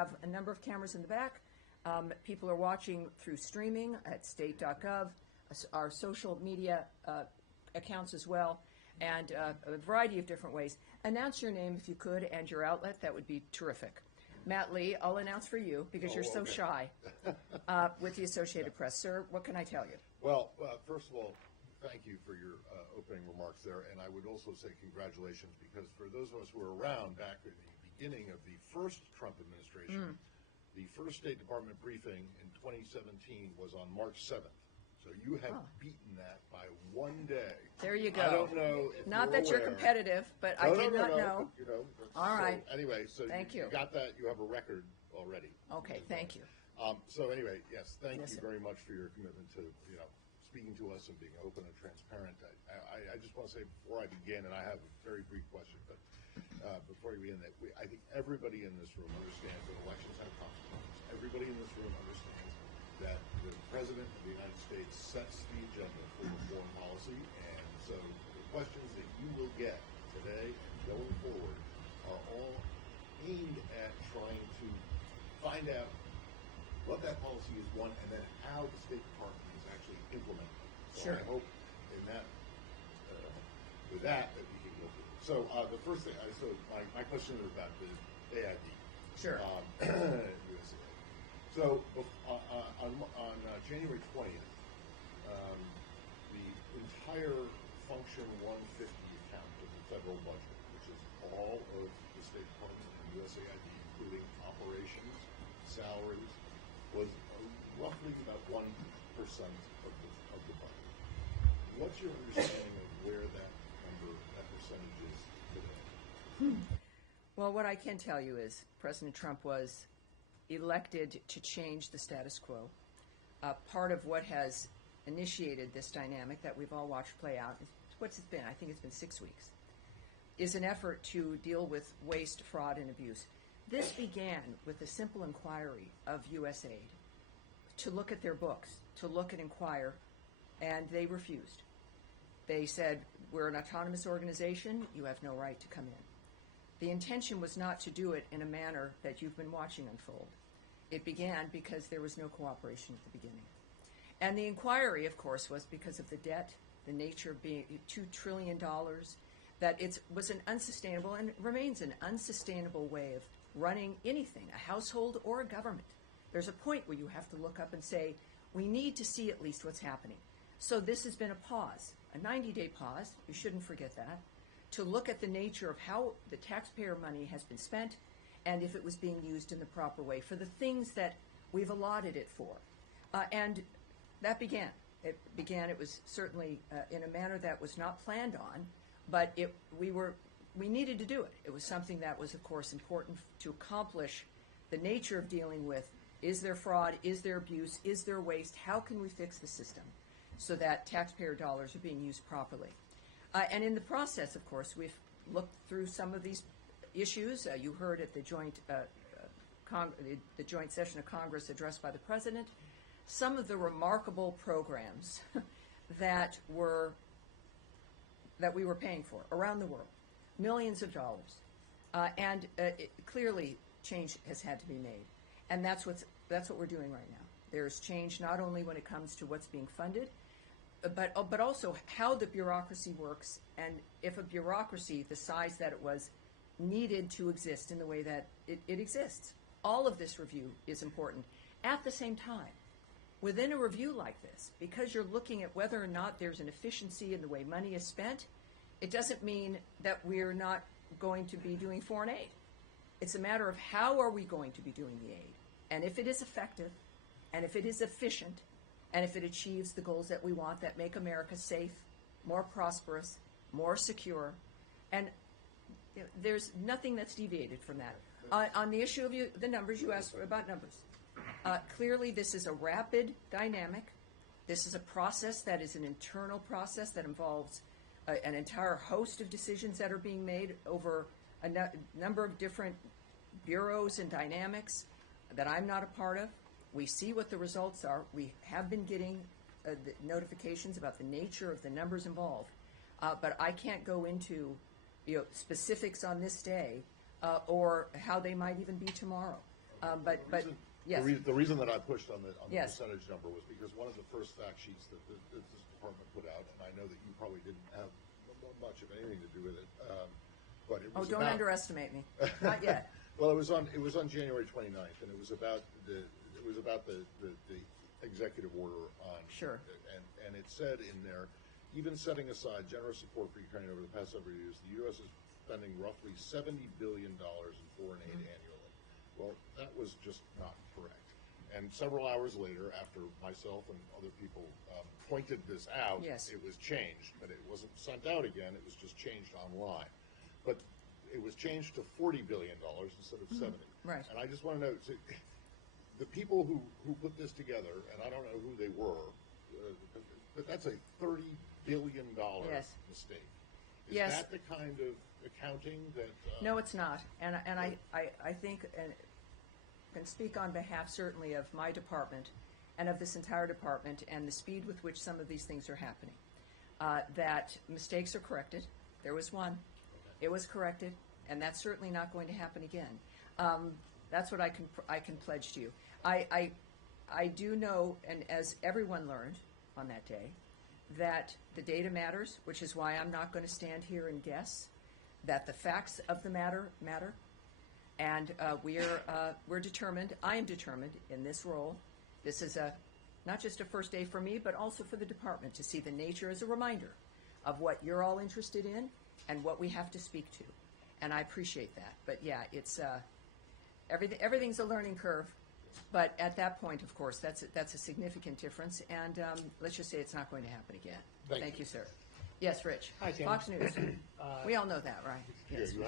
have a number of cameras in the back. People are watching through streaming at state.gov, our social media accounts as well, and a variety of different ways. Announce your name if you could and your outlet. That would be terrific. Matt Lee, I'll announce for you because you're so shy with the Associated Press. Sir, what can I tell you? Well, first of all, thank you for your opening remarks there. And I would also say congratulations, because for those of us who were around back at the beginning of the first Trump administration, the first State Department briefing in 2017 was on March 7th. So you have beaten that by 1 day. There you go. I don't know if not that you're competitive, but I did not know. You know, all right. Anyway, so thank you. You got that. You have a record already. Okay, thank you. So anyway, yes, thank you very much for your commitment to, speaking to us and being open and transparent. I just want to say before I begin, and I have a very brief question, but before we begin, that I think everybody in this room understands that elections have consequences. Everybody in this room understands that the President of the United States sets the agenda for foreign policy, and so the questions that you will get today and going forward are all aimed at trying to find out what that policy is, one, and then how the State Department is actually implementing it. So sure. I hope in that, with that we can go through. So the first thing, my question is about the AID. Sure. USAID. So on January 20th, the entire Function 150 account of the federal budget, which is all of the State Department and USAID, including operations, salaries, was roughly about 1% of the budget. What's your understanding of where that percentage is today? Well, what I can tell you is President Trump was elected to change the status quo. Part of what has initiated this dynamic that we've all watched play out, what's it been? I think it's been 6 weeks, is an effort to deal with waste, fraud, and abuse. This began with a simple inquiry of USAID to look at their books, to look and inquire, and they refused. They said, we're an autonomous organization, you have no right to come in. The intention was not to do it in a manner that you've been watching unfold. It began because there was no cooperation at the beginning. And the inquiry, of course, was because of the debt, the nature of being $2 trillion, that it was an unsustainable and remains an unsustainable way of running anything, a household or a government. There's a point where you have to look up and say, we need to see at least what's happening. So this has been a pause, a 90-day pause, you shouldn't forget that, to look at the nature of how the taxpayer money has been spent and if it was being used in the proper way for the things that we've allotted it for. And that began. It was certainly in a manner that was not planned on, but we needed to do it. It was something that was, of course, important to accomplish the nature of dealing with, is there fraud, is there abuse, is there waste, how can we fix the system so that taxpayer dollars are being used properly. And in the process, of course, we've looked through some of these issues. You heard at the joint session of Congress addressed by the President, some of the remarkable programs that we were paying for around the world, millions of dollars, and clearly change has had to be made, and that's what we're doing right now. There's change not only when it comes to what's being funded, but also how the bureaucracy works, and if a bureaucracy the size that it was needed to exist in the way that it exists. All of this review is important. At the same time, within a review like this, because you're looking at whether or not there's an efficiency in the way money is spent, it doesn't mean that we're not going to be doing foreign aid. It's a matter of how are we going to be doing the aid, and if it is effective, and if it is efficient, and if it achieves the goals that we want that make America safe, more prosperous, more secure, and there's nothing that's deviated from that. On the issue of the numbers, you asked about numbers. Clearly, this is a rapid dynamic. This is a process that is an internal process that involves an entire host of decisions that are being made over a number of different bureaus and dynamics that I'm not a part of. We see what the results are. We have been getting the notifications about the nature of the numbers involved, but I can't go into specifics on this day or how they might even be tomorrow. But yes. The reason that I pushed on the Yes. percentage number was because one of the first fact sheets that this department put out, and I know that you probably didn't have much of anything to do with it, but it was don't underestimate me. Not yet. Well, it was on January 29th, and it was about the executive order on. Sure. And it said in there, even setting aside generous support for Ukraine over the past several years, the U.S. is spending roughly $70 billion in foreign aid annually. Well, that was just not correct. And several hours later, after myself and other people pointed this out, Yes. it was changed, but it wasn't sent out again. It was just changed online. But it was changed to $40 billion instead of 70. Right. And I just want to know, the people who put this together, and I don't know who they were, but that's a $30 billion Yes. mistake. Is Yes. that the kind of accounting that? No, it's not. And I think, and can speak on behalf certainly of my department and of this entire department and the speed with which some of these things are happening, that mistakes are corrected. There was one. It was corrected, and that's certainly not going to happen again. That's what I can pledge to you. I do know, and as everyone learned on that day, that the data matters, which is why I'm not going to stand here and guess, that the facts of the matter matter, and we're determined. I am determined in this role. This is not just a first day for me, but also for the department to see the nature as a reminder of what you're all interested in and what we have to speak to, and I appreciate that. But yeah, it's everything's a learning curve. But at that point, of course, that's a significant difference, and let's just say it's not going to happen again. Thank you, sir. Yes, Rich. Hi, Tim. Fox News. We all know that, right? Yeah, Yes. you